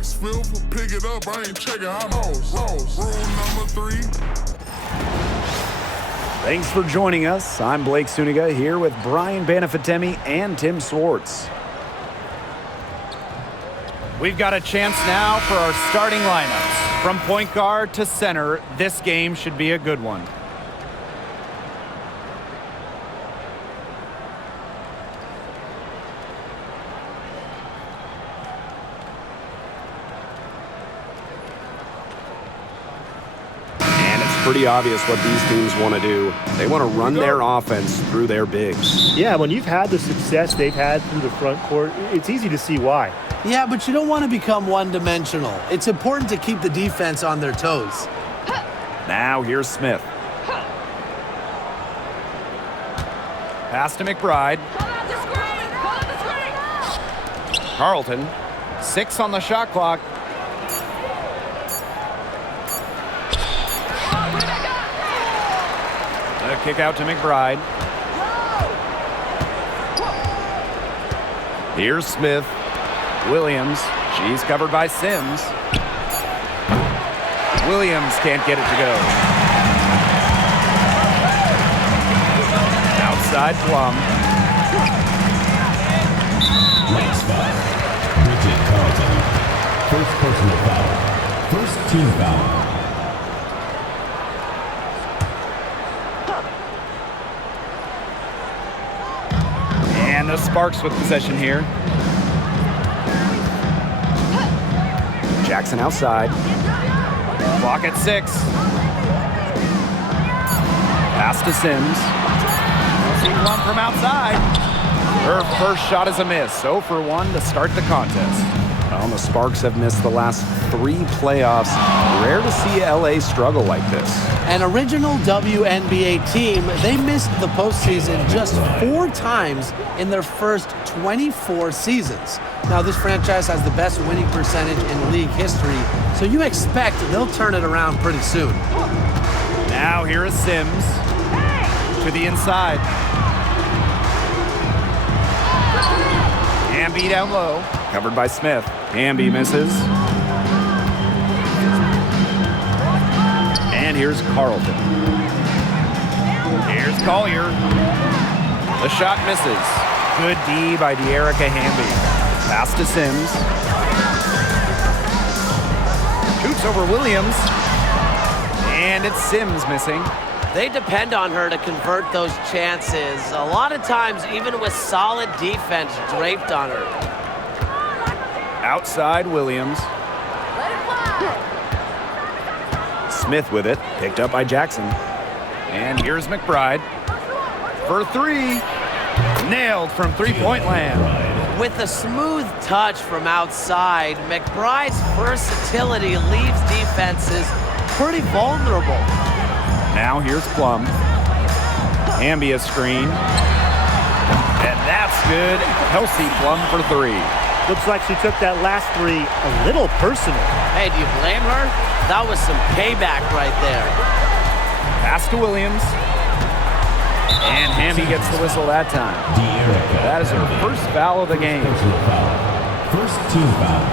Max Filth, pick it up, I ain't checking, I'm Rose. Rule number 3. Thanks for joining us. I'm Blake Suniga here with Brian Banafitemi and Tim Swartz. We've got a chance now for our starting lineups. From point guard to center, this game should be a good one. Pretty obvious what these teams want to do. They want to run their offense through their bigs. Yeah, when you've had the success they've had through the front court, it's easy to see why. Yeah, but you don't want to become one-dimensional. It's important to keep the defense on their toes. Now here's Smith. Pass to McBride. Carlton, 6 on the shot clock. A kick out to McBride. Here's Smith. Williams. She's covered by Sims. Williams can't get it to go. Outside Plum. Next foul. Bridget Carlton. First personal foul. First team foul. And the Sparks with possession here. Jackson outside. Clock at 6. Pass to Sims. See Plum from outside. Her first shot is a miss. 0 for 1 to start the contest. Well, the Sparks have missed the last 3 playoffs. Rare to see LA struggle like this. An original WNBA team, they missed the postseason just 4 times in their first 24 seasons. Now, this franchise has the best winning percentage in league history, so you expect they'll turn it around pretty soon. Now here is Sims to the inside. Hamby down low. Covered by Smith. Hamby misses. And here's Carlton. Here's Collier. The shot misses. Good D by De'Erica Hamby. Pass to Sims. Shoots over Williams. And it's Sims missing. They depend on her to convert those chances. A lot of times, even with solid defense draped on her. Outside Williams. Smith with it. Picked up by Jackson. And here's McBride. For 3. Nailed from three-point land. With a smooth touch from outside, McBride's versatility leaves defenses pretty vulnerable. Now here's Plum. Hamby a screen. And that's good. Kelsey Plum for 3. Looks like she took that last 3 a little personal. Hey, do you blame her? That was some payback right there. Pass to Williams. And Hamby gets the whistle that time. That is her first foul of the game. First team foul.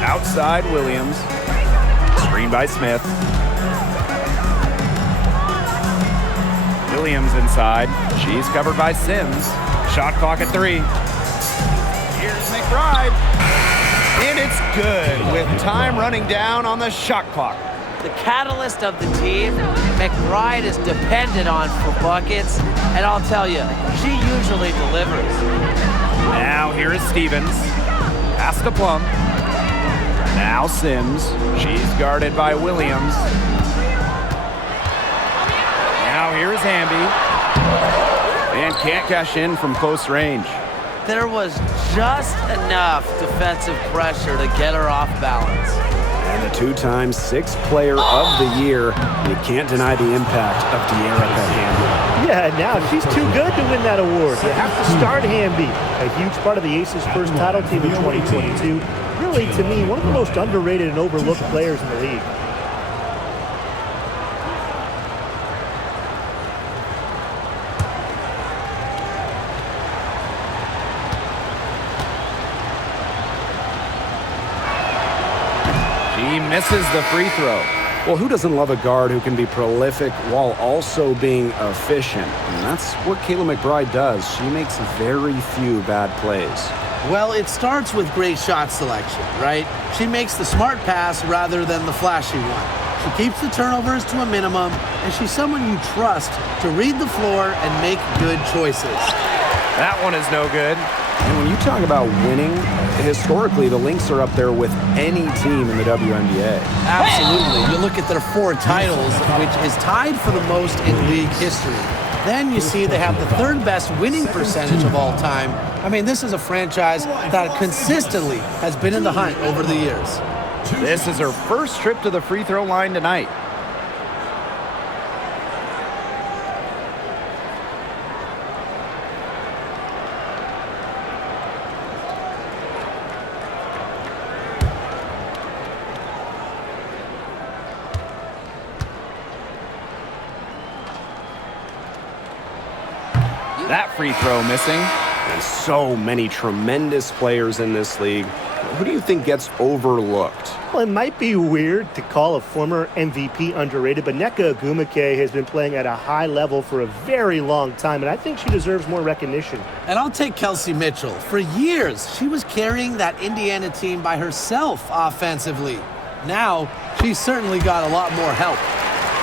Outside Williams. Screen by Smith. Williams inside. She's covered by Sims. Shot clock at 3. Here's McBride. And it's good with time running down on the shot clock. The catalyst of the team, McBride is dependent on for buckets, and I'll tell you, she usually delivers. Now here is Stevens. Pass to Plum. Now Sims. She's guarded by Williams. Now here is Hamby. And can't cash in from close range. There was just enough defensive pressure to get her off balance. And the 2-time 6th player of the year. You can't deny the impact of De'Erica Hamby. Yeah, now she's too good to win that award. You have to start Hamby, a huge part of the Aces' first title team in 2022. Really, to me, one of the most underrated and overlooked players in the league. She misses the free throw. Well, who doesn't love a guard who can be prolific while also being efficient? And that's what Kayla McBride does. She makes very few bad plays. Well, it starts with great shot selection, right? She makes the smart pass rather than the flashy one. She keeps the turnovers to a minimum, and she's someone you trust to read the floor and make good choices. That one is no good. And when you talk about winning, historically, the Lynx are up there with any team in the WNBA. Absolutely. You look at their 4 titles, which is tied for the most in league history. Then you see they have the 3rd best winning percentage of all time. I mean, this is a franchise that consistently has been in the hunt over the years. This is her first trip to the free throw line tonight. That free throw missing. And so many tremendous players in this league. Who do you think gets overlooked? Well, it might be weird to call a former MVP underrated, but Nneka Ogwumike has been playing at a high level for a very long time, and I think she deserves more recognition. And I'll take Kelsey Mitchell. For years, she was carrying that Indiana team by herself offensively. Now, she's certainly got a lot more help.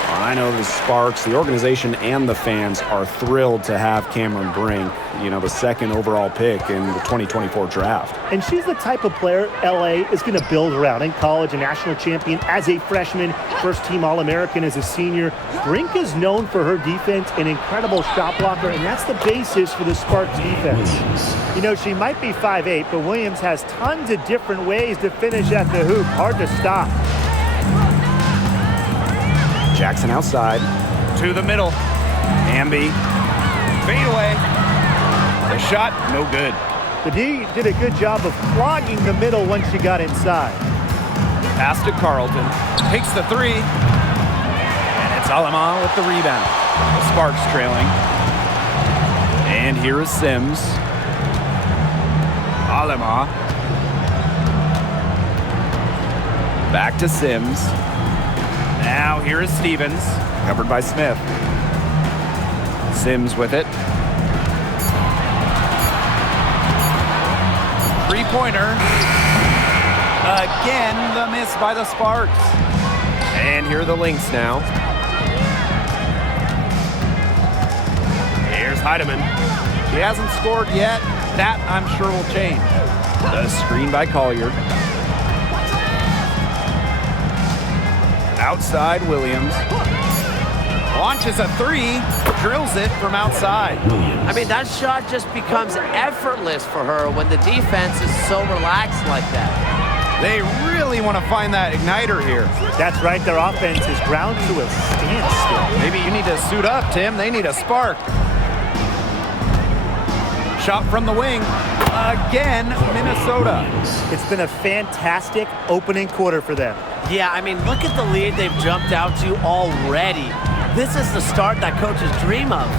I know the Sparks, the organization, and the fans are thrilled to have Cameron Brink, the 2nd overall pick in the 2024 draft. And she's the type of player LA is going to build around. In college, a national champion as a freshman, first-team All-American as a senior. Brink is known for her defense, an incredible shot blocker, and that's the basis for the Sparks defense. She might be 5'8", but Williams has tons of different ways to finish at the hoop. Hard to stop. Jackson outside. To the middle. Hamby. Fade away. The shot, no good. The D did a good job of clogging the middle once she got inside. Pass to Carlton. Takes the 3. And it's Alema with the rebound. The Sparks trailing. And here is Sims. Alema. Back to Sims. Now here is Stevens, covered by Smith. Sims with it. Three-pointer. Again, the miss by the Sparks. And here are the Lynx now. Here's Heidemann. She hasn't scored yet. That, I'm sure, will change. The screen by Collier. Outside, Williams. Launches a 3, drills it from outside. I mean, that shot just becomes effortless for her when the defense is so relaxed like that. They really want to find that igniter here. That's right, their offense is ground to a standstill. Maybe you need to suit up, Tim. They need a spark. Shot from the wing. Again, Minnesota. It's been a fantastic opening quarter for them. Yeah, I mean, look at the lead they've jumped out to already. This is the start that coaches dream of.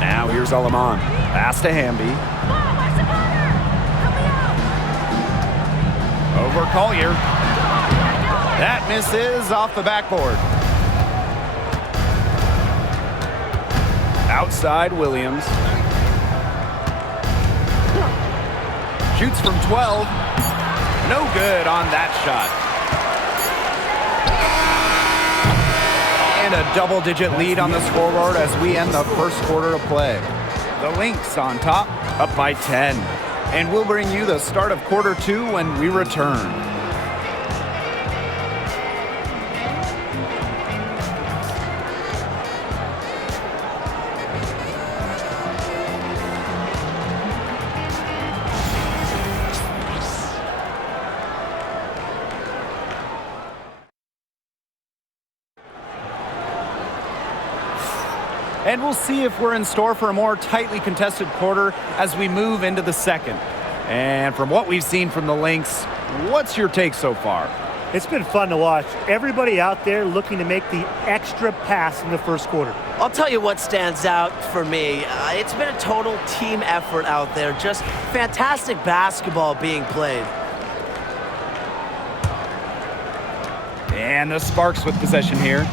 Now here's Aleman. Pass to Hamby. Over Collier. That misses off the backboard. Outside, Williams. Shoots from 12. No good on that shot. And a double-digit lead on the scoreboard as we end the first quarter of play. The Lynx on top, up by 10. And we'll bring you the start of quarter 2 when we return. And we'll see if we're in store for a more tightly contested quarter as we move into the second. And from what we've seen from the Lynx, what's your take so far? It's been fun to watch. Everybody out there looking to make the extra pass in the first quarter. I'll tell you what stands out for me. It's been a total team effort out there. Just fantastic basketball being played. And the Sparks with possession here.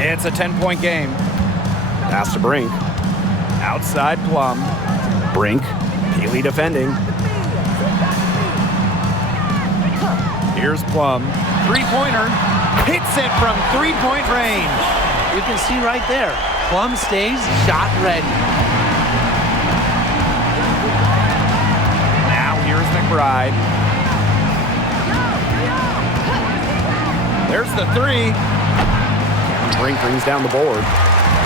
It's a 10-point game. Pass to Brink. Outside Plum. Brink. Peely defending. Here's Plum. Three-pointer. Hits it from three-point range. You can see right there, Plum stays shot ready. Now here's McBride. There's the three. Brink brings down the board.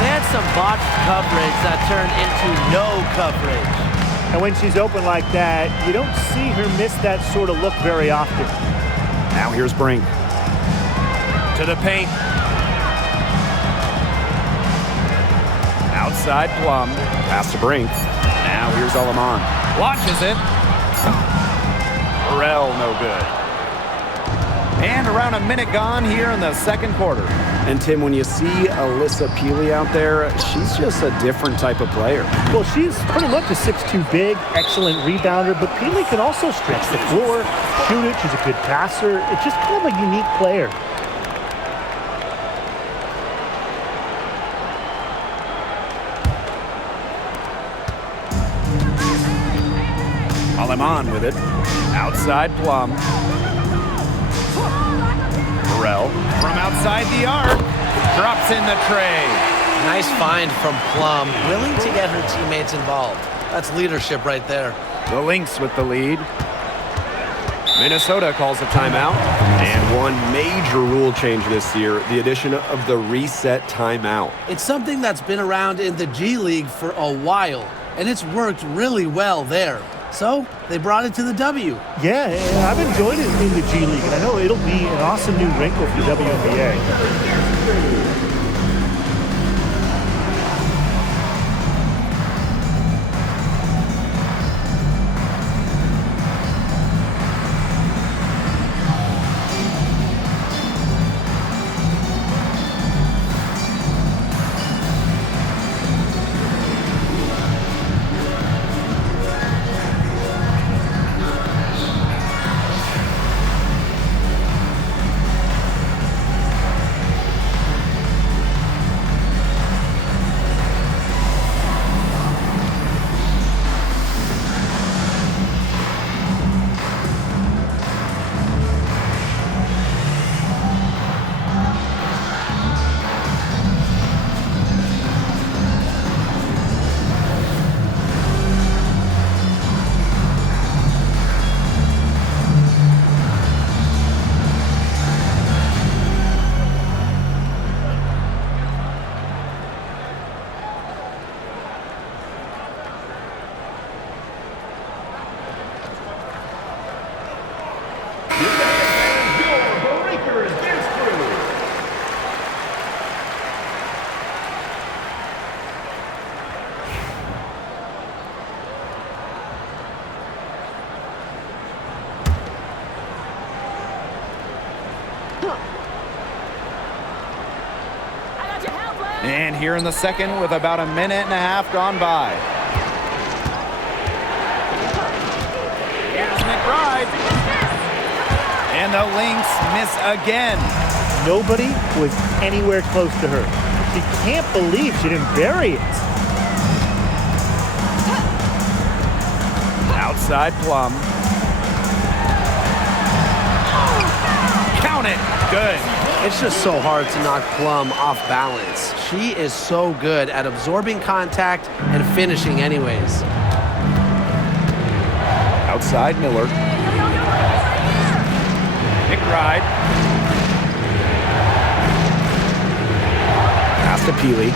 They had some botched coverage that turned into no coverage. And when she's open like that, you don't see her miss that sort of look very often. Now here's Brink. To the paint. Outside Plum. Pass to Brink. Now here's Aleman. Launches it. Burrell, no good. And around a minute gone here in the second quarter. And Tim, when you see Alyssa Peely out there, she's just a different type of player. Well, she's pretty much a 6'2" big, excellent rebounder, but Peely can also stretch the floor, shoot it. She's a good passer. It's just kind of a unique player. Aleman with it. Outside Plum. Burrell from outside the arc. Drops in the tray. Nice find from Plum, willing to get her teammates involved. That's leadership right there. The Lynx with the lead. Minnesota calls a timeout. And one major rule change this year, the addition of the reset timeout. It's something that's been around in the G League for a while, and it's worked really well there. So they brought it to the W. Yeah, and I've enjoyed it in the G League, and I know it'll be an awesome new wrinkle for the WNBA. And here in the second with about a minute and a half gone by. Here's McBride. And the Lynx miss again. Nobody was anywhere close to her. She can't believe she didn't bury it. Outside Plum. Count it. Good. It's just so hard to knock Plum off balance. She is so good at absorbing contact and finishing anyways. Outside Miller. McBride. Pass to Peely.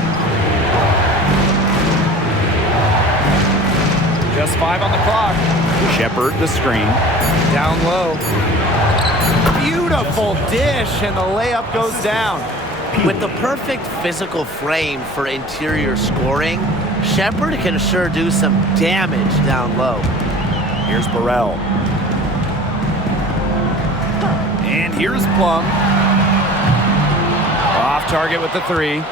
Just 5 on the clock. Shepard, the screen. Down low. Beautiful dish, and the layup goes down. With the perfect physical frame for interior scoring, Shepard can sure do some damage down low. Here's Burrell. And here's Plum. Off target with the three.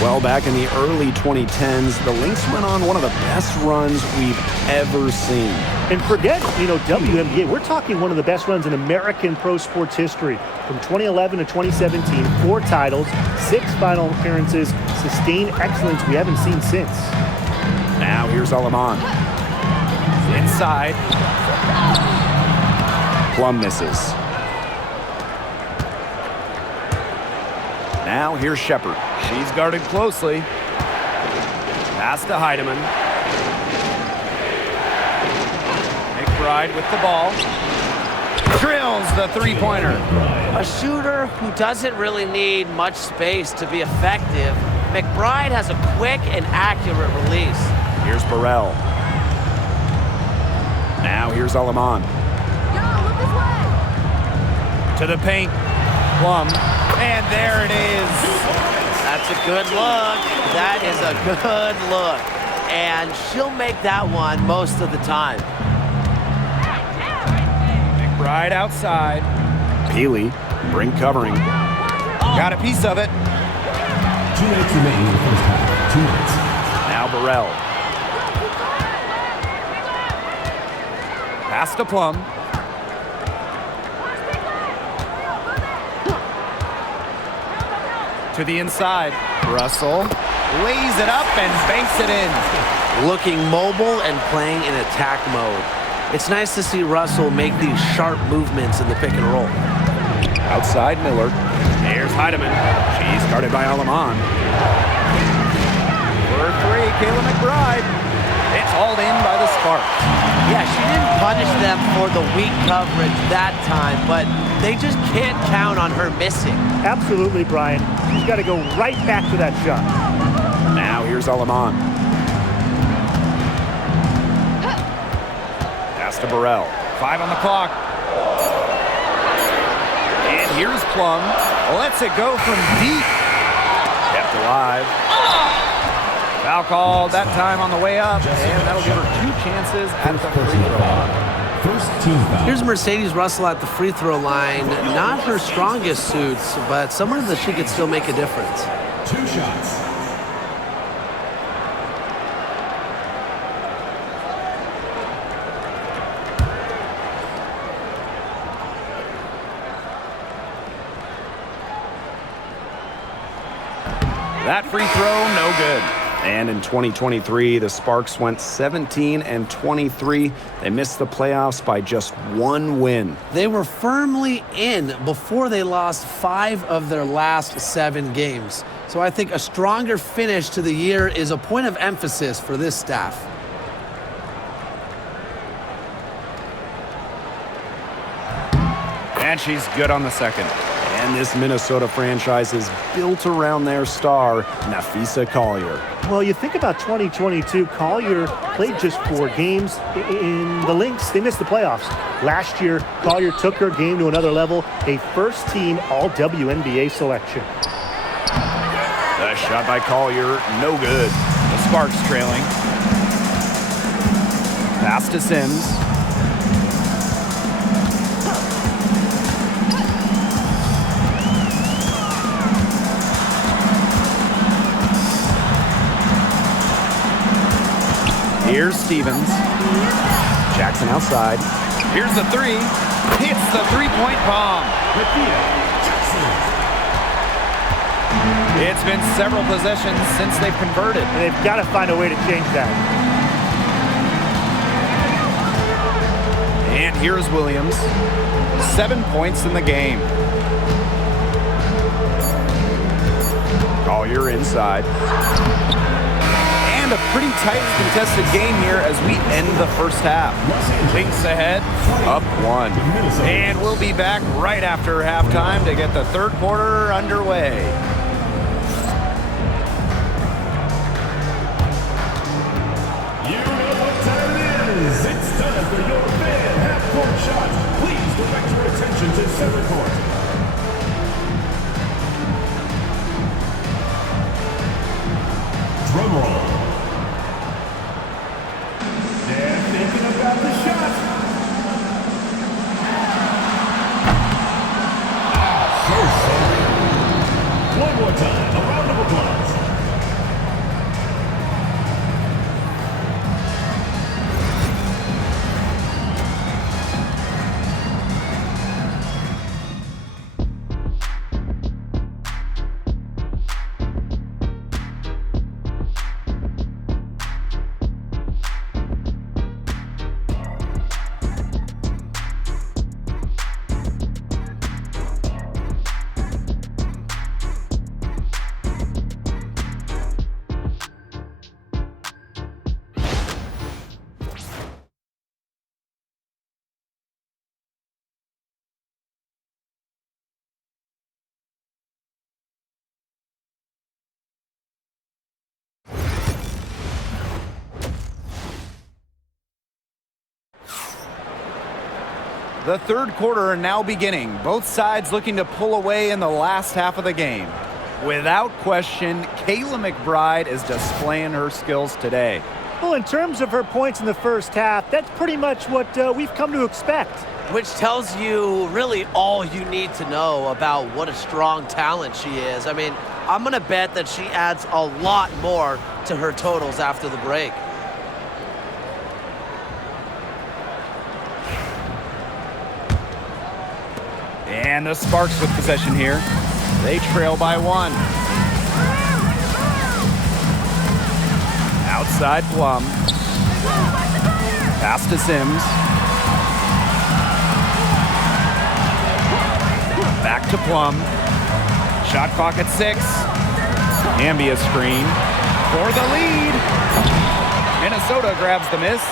Well, back in the early 2010s, the Lynx went on one of the best runs we've ever seen. And forget, WNBA, we're talking one of the best runs in American pro sports history. From 2011 to 2017, 4 titles, 6 final appearances, sustained excellence we haven't seen since. Now here's Aleman. Inside. Plum misses. Now here's Shepard. She's guarded closely. Pass to Heidemann. McBride with the ball. Drills the three-pointer. A shooter who doesn't really need much space to be effective, McBride has a quick and accurate release. Here's Burrell. Now here's Aleman. To the paint. Plum. And there it is. That's a good look. That is a good look. And she'll make that one most of the time. McBride outside. Peely, brink covering. Got a piece of it. 2 minutes remaining in the first half. 2 minutes. Now Burrell. Pass to Plum. To the inside. Russell lays it up and banks it in. Looking mobile and playing in attack mode. It's nice to see Russell make these sharp movements in the pick and roll. Outside Miller. There's Heidemann. She's guarded by Aleman. For 3, Kayla McBride. It's hauled in by the Sparks. Yeah, she didn't punish them for the weak coverage that time, but they just can't count on her missing. Absolutely, Brian. She's got to go right back to that shot. Now here's Aleman. Pass to Burrell. 5 on the clock. And here's Plum. Lets it go from deep. Kept alive. Foul called that time on the way up, and that'll give her 2 chances at the free throw line. First team foul. Here's Mercedes Russell at the free throw line. Not her strongest suits, but somewhere that she could still make a difference. 2 shots. That free throw, no good. And in 2023, the Sparks went 17-23. They missed the playoffs by just 1 win. They were firmly in before they lost 5 of their last 7 games. So I think a stronger finish to the year is a point of emphasis for this staff. And she's good on the second. And this Minnesota franchise is built around their star, Napheesa Collier. Well, you think about 2022, Collier played just 4 games. In the Lynx, they missed the playoffs. Last year, Collier took her game to another level, a first-team All-WNBA selection. The shot by Collier, no good. The Sparks trailing. Pass to Sims. Here's Stevens. Jackson outside. Here's the 3. Hits the three-point bomb. It's been several possessions since they've converted. And they've got to find a way to change that. And here's Williams. 7 points in the game. Collier inside. A pretty tight contested game here as we end the first half. Lynx ahead, up 1. And we'll be back right after halftime to get the third quarter underway. You know what time it is. It's time for your fan half-court shots. Please direct your attention to center court. Drum roll. They're thinking about the shot. So sorry. One more time. A round of applause. The third quarter now beginning. Both sides looking to pull away in the last half of the game. Without question, Kayla McBride is displaying her skills today. Well, in terms of her points in the first half, that's pretty much what we've come to expect. Which tells you really all you need to know about what a strong talent she is. I mean, I'm going to bet that she adds a lot more to her totals after the break. And the Sparks with possession here. They trail by 1. Outside Plum. Pass to Sims. Back to Plum. Shot clock at 6. Ambia screen for the lead. Minnesota grabs the miss.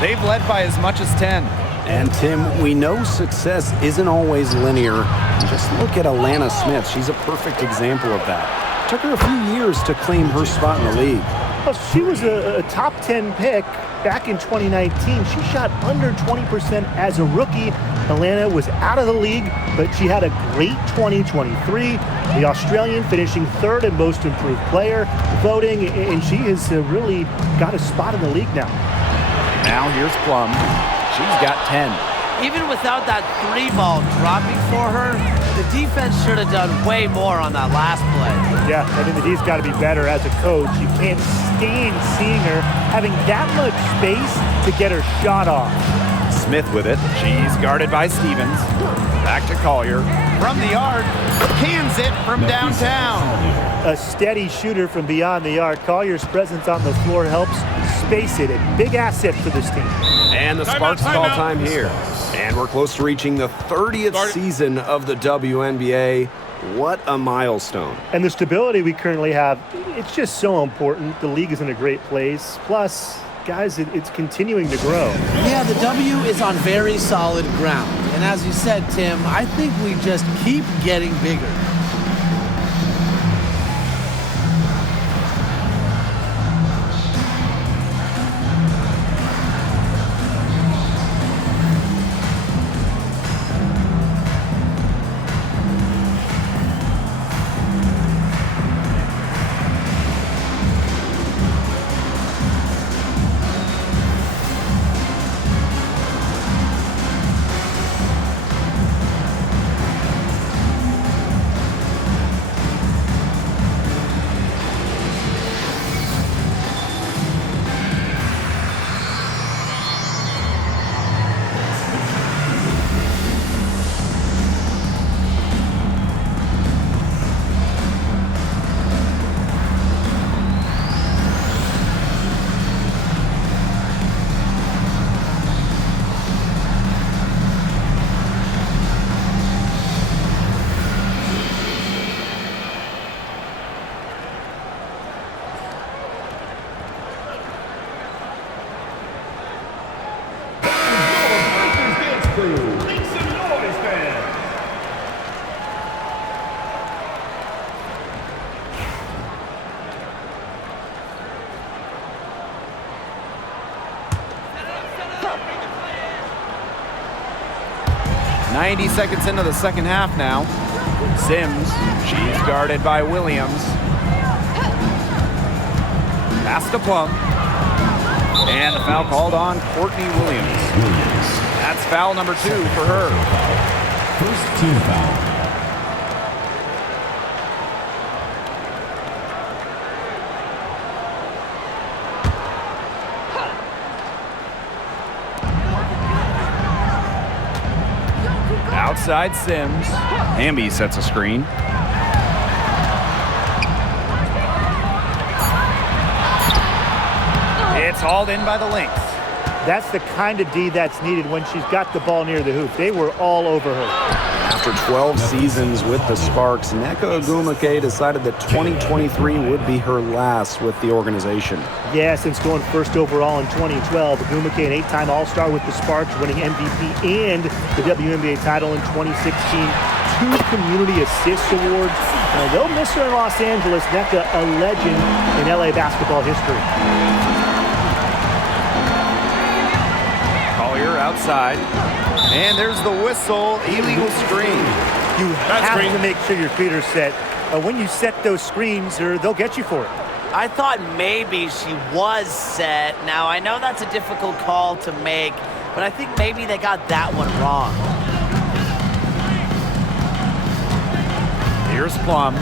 They've led by as much as 10. And Tim, we know success isn't always linear. Just look at Alana Smith. She's a perfect example of that. Took her a few years to claim her spot in the league. Well, she was a top 10 pick back in 2019. She shot under 20% as a rookie. Alana was out of the league, but she had a great 2023. The Australian finishing 3rd in most improved player voting, and she has really got a spot in the league now. Now here's Plum. She's got 10. Even without that 3-ball dropping for her, the defense should have done way more on that last play. Yeah, I think the D's got to be better as a coach. You can't stand seeing her having that much space to get her shot off. Smith with it. She's guarded by Stevens. Back to Collier. From the yard. Cans it from downtown. A steady shooter from beyond the arc. Collier's presence on the floor helps space it. A big asset for this team. And the Sparks call time here. And we're close to reaching the 30th season of the WNBA. What a milestone. And the stability we currently have, it's just so important. The league is in a great place. Plus, guys, it's continuing to grow. Yeah, the W is on very solid ground. And as you said, Tim, I think we just keep getting bigger. .90 seconds into the second half now. Sims, she's guarded by Williams. Pass to Plum. And the foul called on Courtney Williams. That's foul number 2 for her. First team foul. Outside Sims. Hamby sets a screen. It's hauled in by the Lynx. That's the kind of D that's needed when she's got the ball near the hoop. They were all over her. After 12 seasons with the Sparks, Nneka Ogwumike decided that 2023 would be her last with the organization. Yeah, since going first overall in 2012, Ogwumike, an 8-time All-Star with the Sparks, winning MVP and the WNBA title in 2016, 2 community assist awards. Now, they'll miss her in Los Angeles. Nneka, a legend in LA basketball history. Collier outside. And there's the whistle, illegal screen. You have to make sure your feet are set. When you set those screens, or they'll get you for it. I thought maybe she was set. Now, I know that's a difficult call to make, but I think maybe they got that one wrong. Here's Plum.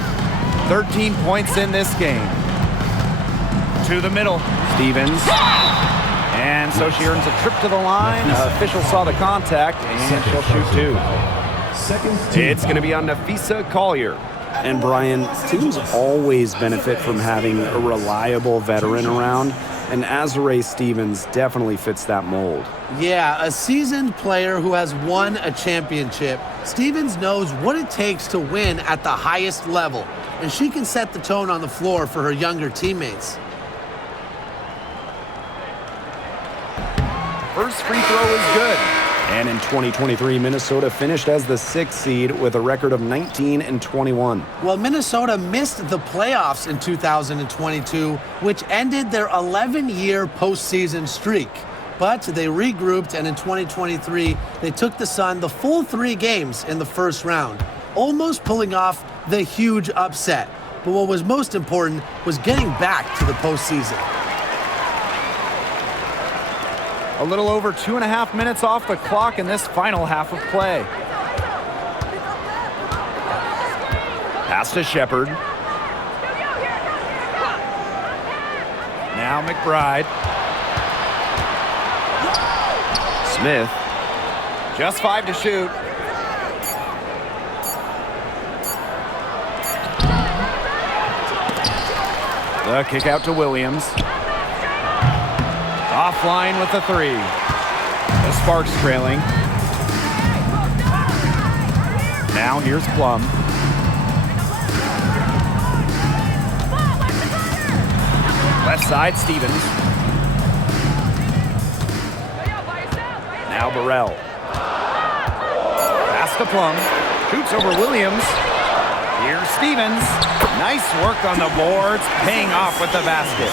13 points in this game. To the middle. Stevens. And so she earns a trip to the line. Official saw the contact, and she'll shoot two. It's going to be on Napheesa Collier. And Brian, teams always benefit from having a reliable veteran around, and Azurá Stevens definitely fits that mold. Yeah, a seasoned player who has won a championship. Stevens knows what it takes to win at the highest level, and she can set the tone on the floor for her younger teammates. First free throw is good. And in 2023, Minnesota finished as the 6th seed with a record of 19-21. Well, Minnesota missed the playoffs in 2022, which ended their 11-year postseason streak. But they regrouped, and in 2023, they took the Sun the full 3 games in the first round, almost pulling off the huge upset. But what was most important was getting back to the postseason. A little over 2.5 minutes off the clock in this final half of play. Pass to Shepard. Now McBride. Smith. Just 5 to shoot. The kick out to Williams. Offline with the 3. The Sparks trailing. Now here's Plum. Left side, Stevens. Now Burrell. Pass to Plum. Shoots over Williams. Here's Stevens. Nice work on the boards, paying off with the basket.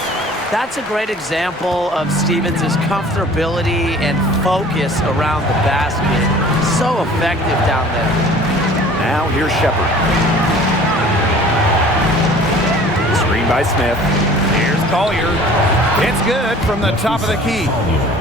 That's a great example of Stevens' comfortability and focus around the basket. So effective down there. Now here's Shepard. Screen by Smith. Here's Collier. It's good from the top of the key.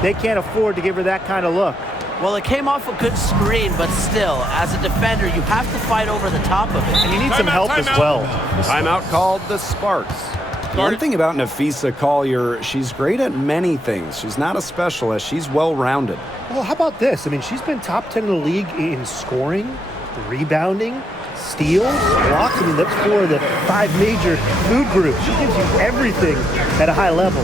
They can't afford to give her that kind of look. Well, it came off a good screen, but still, as a defender, you have to fight over the top of it. And you need some help as well. Timeout called the Sparks. One thing about Napheesa Collier, she's great at many things. She's not a specialist. She's well-rounded. Well, how about this? I mean, she's been top 10 in the league in scoring, rebounding, steals, blocks. I mean, that's 4 of the 5 major food groups. She gives you everything at a high level.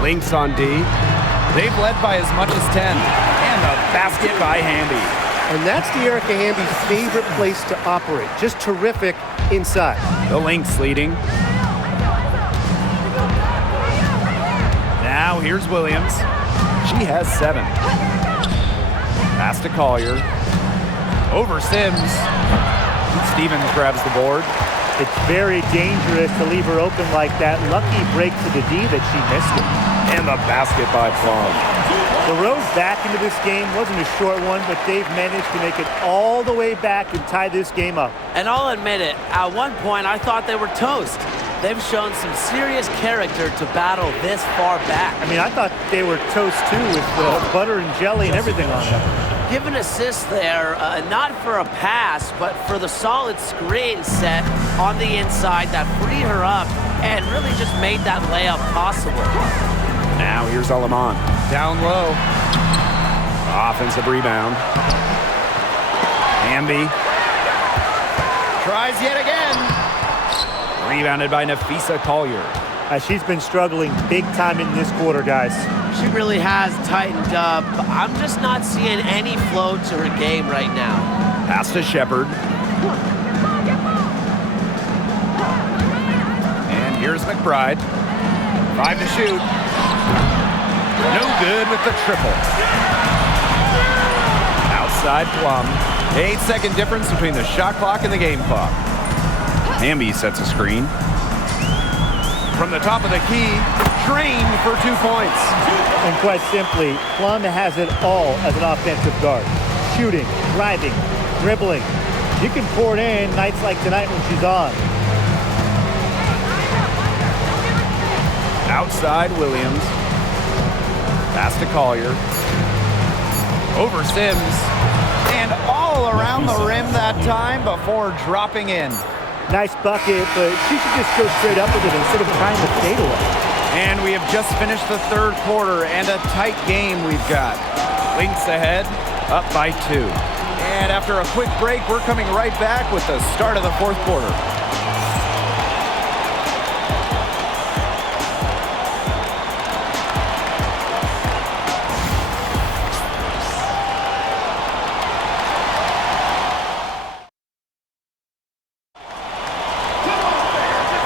Lynx on D. They've led by as much as 10. And a basket by Hamby. And that's the Erica Hamby's favorite place to operate. Just terrific inside. The Lynx leading. Now here's Williams. She has 7. Pass to Collier. Over Sims. Stevens grabs the board. It's very dangerous to leave her open like that. Lucky break to the D that she missed it. And the basket by Plum. The road back into this game wasn't a short one, but they've managed to make it all the way back and tie this game up. And I'll admit it, at one point I thought they were toast. They've shown some serious character to battle this far back. I mean, I thought they were toast too with butter and jelly and everything on them. Give an assist there, not for a pass, but for the solid screen set on the inside that freed her up and really just made that layup possible. Now here's Aleman. Down low. Offensive rebound. Hamby. Tries yet again. Rebounded by Napheesa Collier. She's been struggling big time in this quarter, guys. She really has tightened up. I'm just not seeing any flow to her game right now. Pass to Shepard. And here's McBride. 5 to shoot. No good with the triple. Outside Plum. 8-second difference between the shot clock and the game clock. Hamby sets a screen. From the top of the key, trained for 2 points. And quite simply, Plum has it all as an offensive guard. Shooting, driving, dribbling. You can pour it in nights like tonight when she's on. Outside Williams. Pass to Collier. Over Sims. And all around the rim that time before dropping in. Nice bucket, but she should just go straight up with it instead of trying to fade away. And we have just finished the third quarter, and a tight game we've got. Lynx ahead, up by 2. And after a quick break, we're coming right back with the start of the fourth quarter.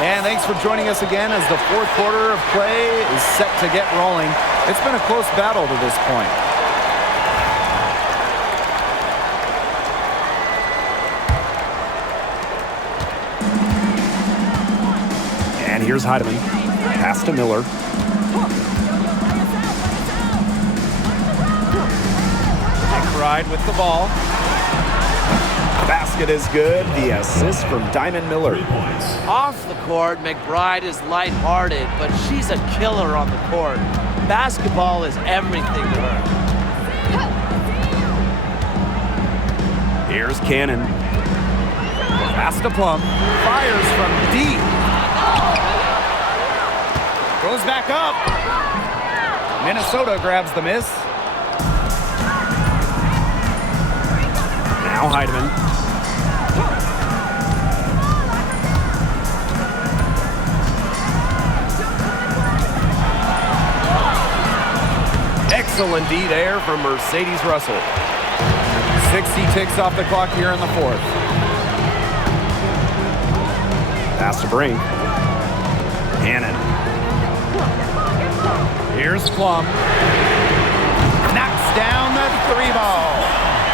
And thanks for joining us again as the fourth quarter of play is set to get rolling. It's been a close battle to this point. And here's Heidemann. Pass to Miller. McBride with the ball. Basket is good. The assist from Diamond Miller. Off the court, McBride is lighthearted, but she's a killer on the court. Basketball is everything to her. Here's Cannon. Pass to Plum. Fires from deep. Goes back up. Minnesota grabs the miss. Now Heidemann. Excellent D there from Mercedes Russell. 60 ticks off the clock here in the fourth. Pass to Brink. Hannon. Here's Plum. Knocks down the 3-ball.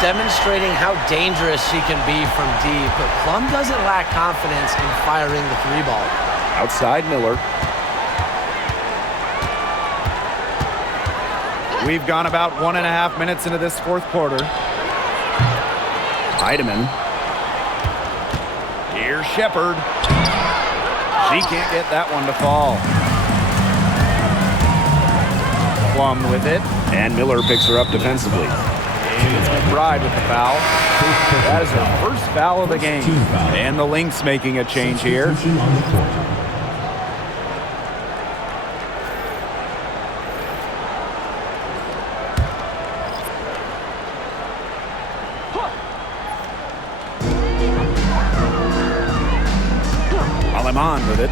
Demonstrating how dangerous she can be from deep, but Plum doesn't lack confidence in firing the 3-ball. Outside Miller. We've gone about 1.5 minutes into this fourth quarter. Heidemann. Here's Shepard. She can't get that one to fall. Plum with it. And Miller picks her up defensively. And it's McBride with the foul. That is her first foul of the game. And the Lynx making a change here. Aleman with it.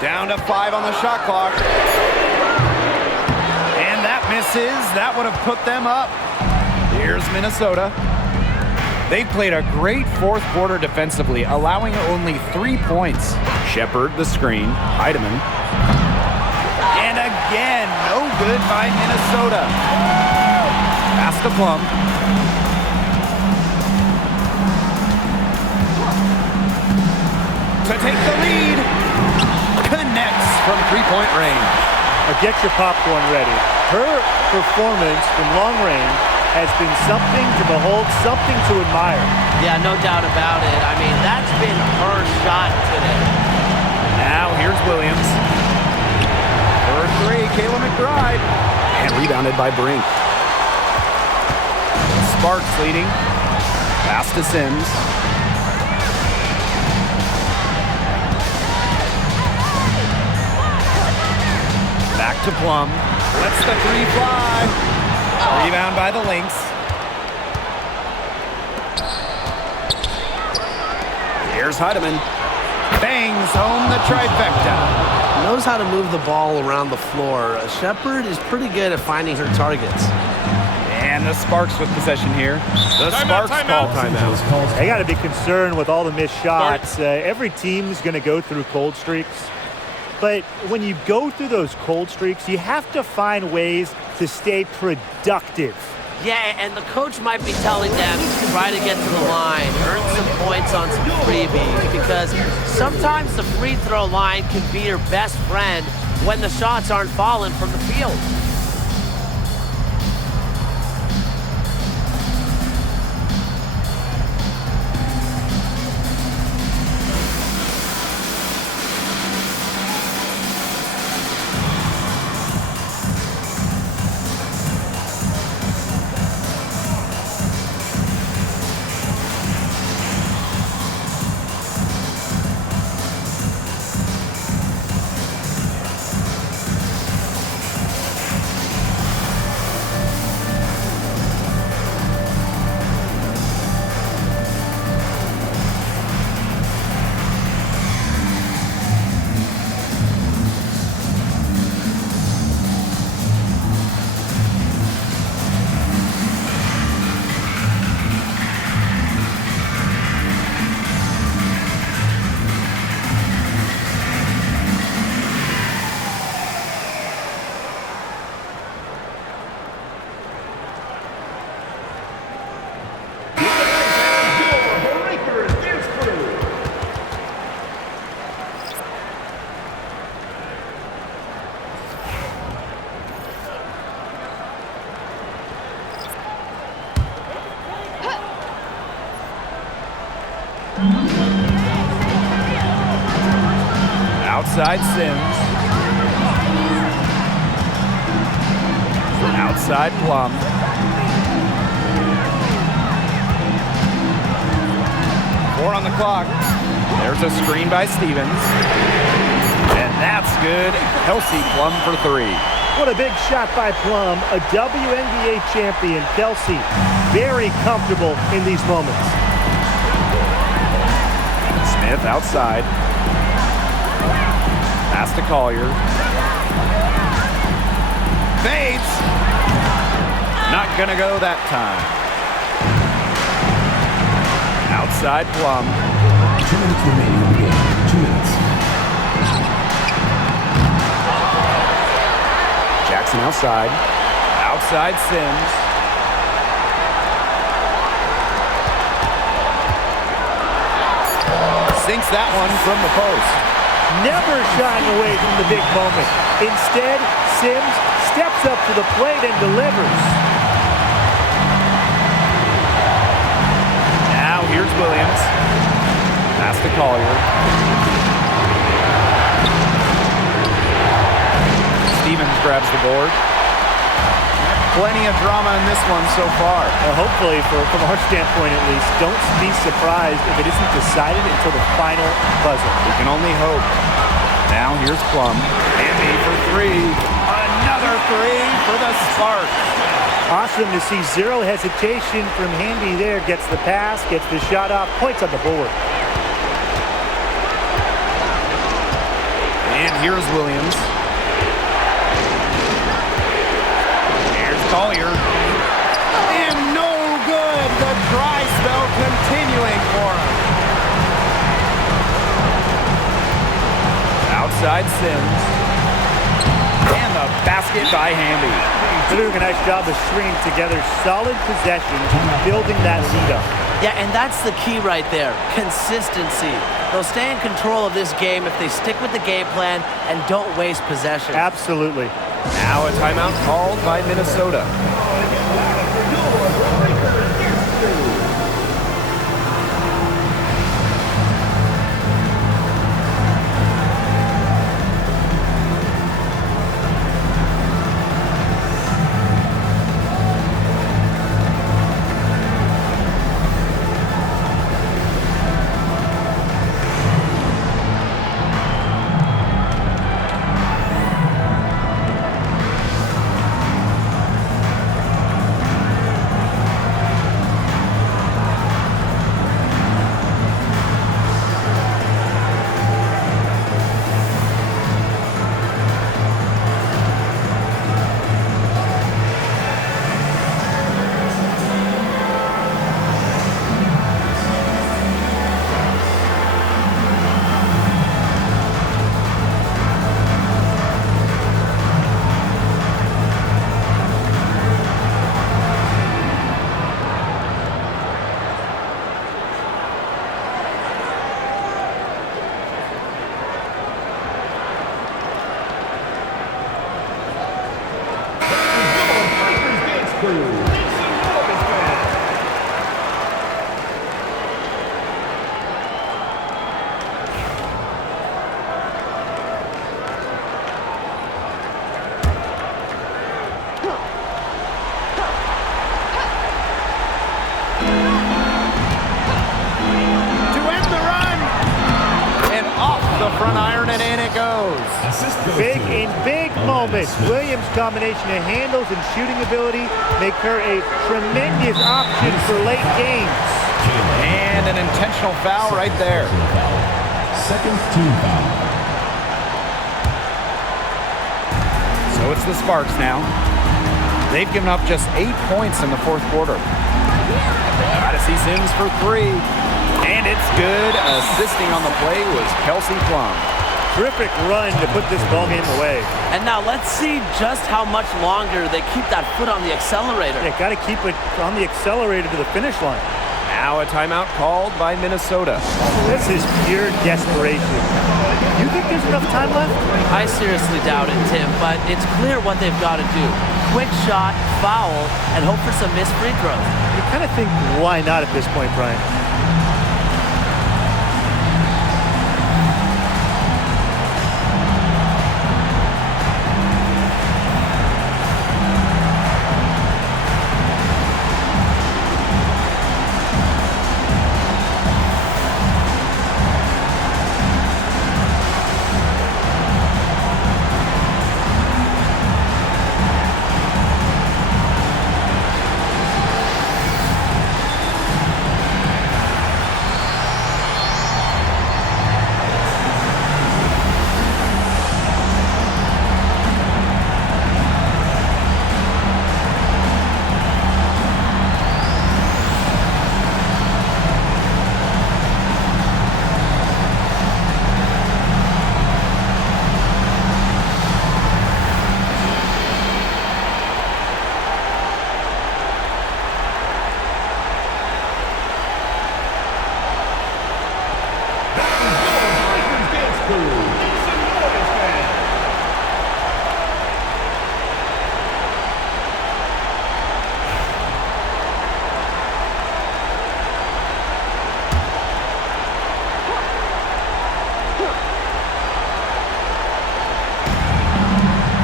Down to 5 on the shot clock. And that misses. That would have put them up. Here's Minnesota. They played a great fourth quarter defensively, allowing only 3 points. Shepard, the screen. Heidemann. And again, no good by Minnesota. Pass to Plum. To take the lead. Connects from three-point range. Now get your popcorn ready. Her performance from long range has been something to behold, something to admire. Yeah, no doubt about it. I mean, that's been her shot today. Now here's Williams. For three, Kayla McBride. And rebounded by Brink. Sparks leading. Pass to Sims. Back to Plum. Lets the three fly. Rebound by the Lynx. Here's Heidemann. Bangs home the trifecta. Knows how to move the ball around the floor. Shepard is pretty good at finding her targets. And the Sparks with possession here. The Sparks call timeout. They got to be concerned with all the missed shots. Every team's going to go through cold streaks. But when you go through those cold streaks, you have to find ways to stay productive. Yeah, and the coach might be telling them, try to get to the line, earn some points on some freebies, because sometimes the free throw line can be your best friend when the shots aren't falling from the field. Outside Sims. Outside Plum. Four on the clock. There's a screen by Stevens. And that's good. Kelsey Plum for three. What a big shot by Plum, a WNBA champion. Kelsey, very comfortable in these moments. Smith outside. Pass to Collier. Fades. Not gonna go that time. Outside Plum. 2 minutes remaining in the game. 2 minutes. Jackson outside. Outside Sims. Sinks that one from the post. Never shying away from the big moment. Instead, Sims steps up to the plate and delivers. Now here's Williams. Pass to Collier. Stevens grabs the board. Plenty of drama in this one so far. Well, hopefully, from our standpoint at least, don't be surprised if it isn't decided until the final buzzer. We can only hope. Now here's Plum. Andy for three. Another three for the Sparks. Awesome to see zero hesitation from Handy there. Gets the pass, gets the shot off, points on the board. And here's Williams. Here's Collier. And no good. The dry spell side Sims. And the basket by Hamby. They're doing a nice job of stringing together solid possessions, building that lead up. Yeah, and that's the key right there, consistency. They'll stay in control of this game if they stick with the game plan and don't waste possession. Absolutely. Now a timeout called by Minnesota. Big moments. Williams' combination of handles and shooting ability make her a tremendous option for late games. And an intentional foul right there. Second team foul. So it's the Sparks now. They've given up just 8 points in the fourth quarter. Odyssey Sims for 3. And it's good. Assisting on the play was Kelsey Plum. Terrific run to put this ball game away. And now let's see just how much longer they keep that foot on the accelerator. Yeah, got to keep it on the accelerator to the finish line. Now a timeout called by Minnesota. This is pure desperation. You think there's enough time left? I seriously doubt it, Tim, but it's clear what they've got to do. Quick shot, foul, and hope for some missed free throws. You kind of think, why not at this point, Brian?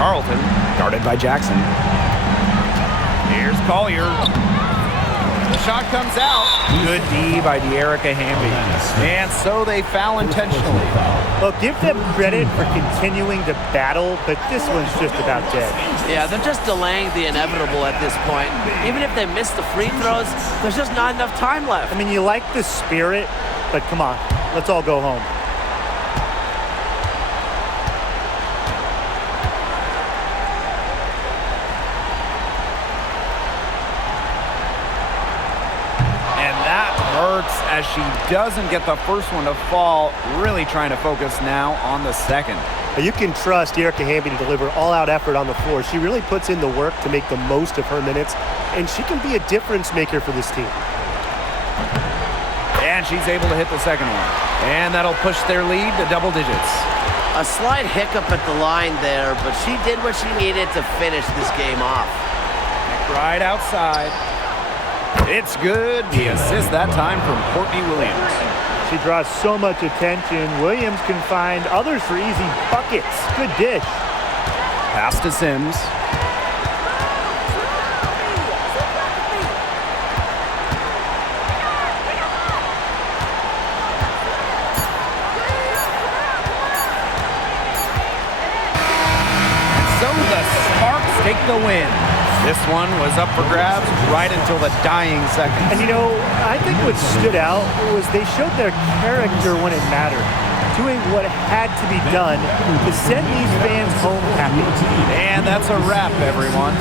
Carlton, guarded by Jackson. Here's Collier. The shot comes out. Good D by De'Erica Hamby. And so they foul intentionally. Well, give them credit for continuing to battle, but this one's just about dead. Yeah, they're just delaying the inevitable at this point. Even if they miss the free throws, there's just not enough time left. I mean, you like the spirit, but come on, let's all go home. As she doesn't get the first one to fall, really trying to focus now on the second. You can trust Erica Hamby to deliver all-out effort on the floor. She really puts in the work to make the most of her minutes, and she can be a difference maker for this team. And she's able to hit the second one. And that'll push their lead to double digits. A slight hiccup at the line there, but she did what she needed to finish this game off. McBride outside. It's good. The assist that time from Courtney Williams. She draws so much attention. Williams can find others for easy buckets. Good dish. Pass to Sims. So the Sparks take the win. This one was up for grabs right until the dying seconds. And you know, I think what stood out was they showed their character when it mattered, doing what had to be done to send these fans home happy. And that's a wrap, everyone.